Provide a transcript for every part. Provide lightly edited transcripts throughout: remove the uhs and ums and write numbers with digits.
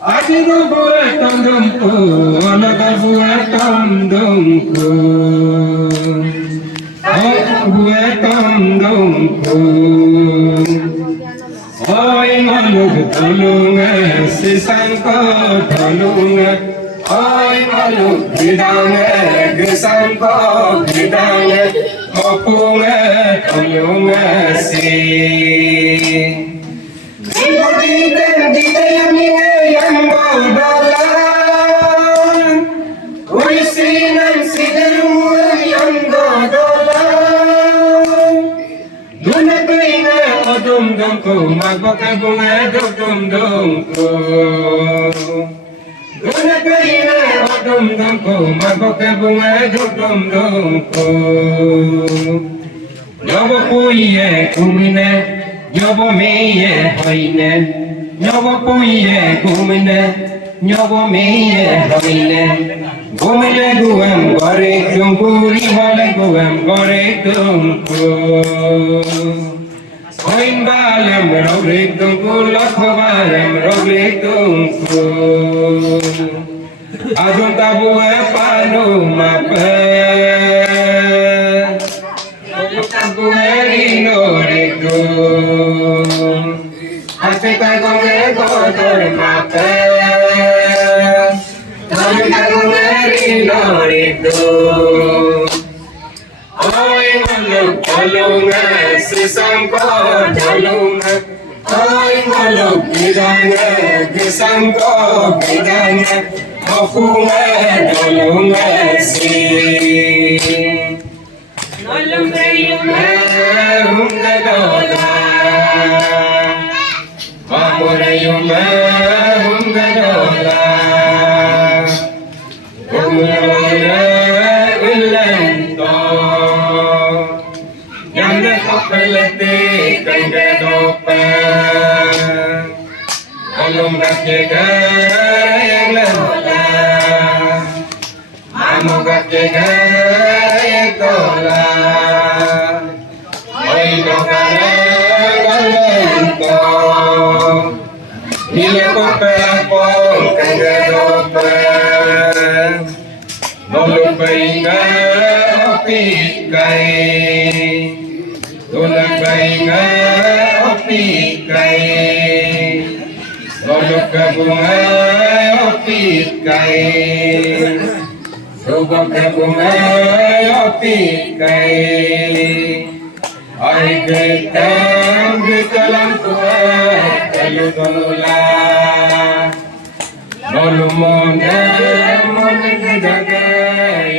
Adigo bue tondumku, anaga bue tondumku. Bue tondumku. Oi maluk tolunge, sisangko tolunge. Oi maluk bidange, gisangko bidange. Opunge tolunge si. Magpakai bunga dum dum ko. Guna kaina dum dum ko. Magpakai bunga dum dum ko. Yobo puye kumine, yobo meye hoine. Yobo puye kumine, yobo meye hoine. Gumile guam gore kumpuri wale guam gore tumko. Oin balam rogrik tungku lakhawalam rogrik tungku Adun tabu panu mape Adun tabu rino ritu Asita gonge kodor mape Adun tabu rino ritu Oi maluk tolunge sisangko tolunge Oi maluk bidange gisangko bidange Opunge tolunge si Nolumre yume hunge dola Mamure yume hunge dola Umure Pelete kenge dope, alum kaki gaya lehola, amu kaki gaya tola, oi dokare galento, ile kope apol kenge dope, nolupe inga pikai. Tulak bainga opi kai, golok bunga opi kai, subak bunga opi kai, ay ketam bikalang kuat kayu tolula, nolumonde monde jaga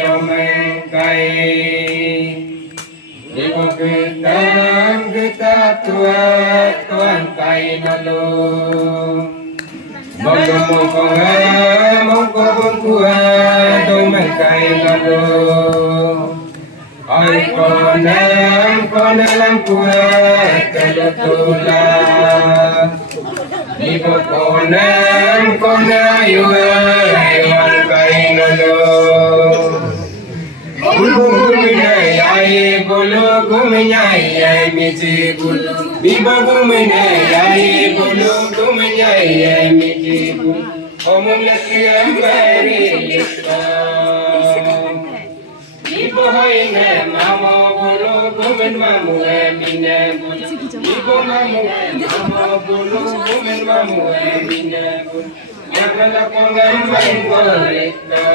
yomeng kai. Ibu kita tuan kai nalu mongko bungkua domen kai nalu ai konem kuat kelutula ibu konem ayuan kai nalu bolo gumnyai miji gul bibo gumne yai bolo gumnyai miji gul omum lakiam bari lista bibo hoine mamo bolo gumen mamu mine gul bibo mamu mamo bolo gumen mamu mine gul yagala kongam main golita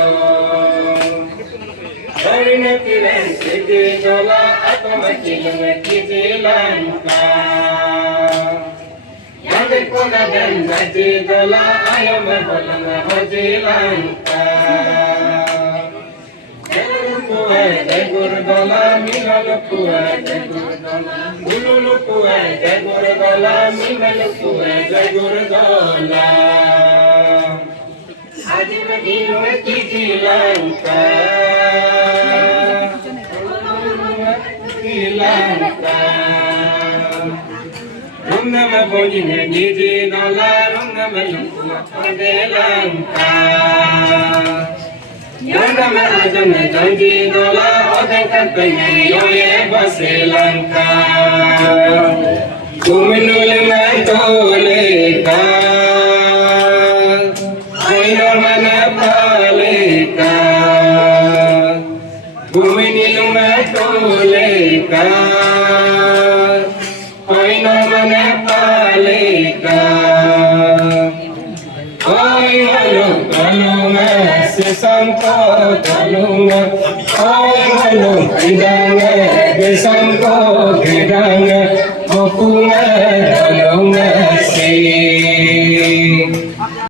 Karena kiran segi dola atau macam kiti langka. Yang dekona dan haji dola ayo berbolang haji langka. Jagur dola minalu kuat jagur dola. Ululu kuat jagur dola minalu kuat jagur dola. Haji madinu kiti langka. Nama bojine niji dola nama lungkuma pande langka. Nama ajane janji dola odengkan pengi yoye base langka. Kuminule mentole ka. Bumi nilung na tulika Oy naman e palika Oy halong talong si santo talong Oy halong idang e santo idang